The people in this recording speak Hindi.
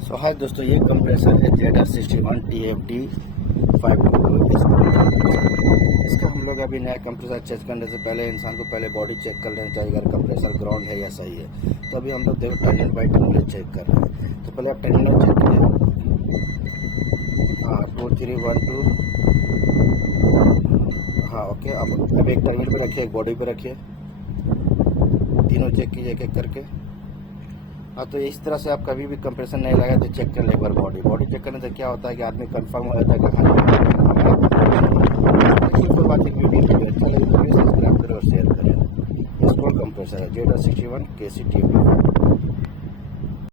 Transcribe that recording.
सो हाय दोस्तों, ये कंप्रेसर है ZR61 TFD 522। इसका हम लोग अभी नया कंप्रेसर चेक करने से पहले इंसान को पहले बॉडी चेक कर लेना चाहिए, अगर कंप्रेसर ग्राउंड है या सही है। तो अभी हम लोग देखो टर्मिनल बाई टर्मिनल चेक कर रहे हैं। तो पहले आप टर्मिनल चेक करिए। हाँ 2 3 1 2। हाँ ओके, अब एक टर्मिनल पे रखिए, एक बॉडी पे रखिए, तीनों चेक कीजिए एक एक करके। हाँ, तो इस तरह से आप कभी भी कंप्रेसर नहीं लगाए तो चेक कर ले एक बार बॉडी चेक करने से क्या होता है कि आदमी कंफर्म हो जाता है कि हाँ कोई बात है। वीडियो अच्छा लगे तो सब्सक्राइब करें और शेयर करें। स्टोर कंप्रेसर है ZR61 KC TFD।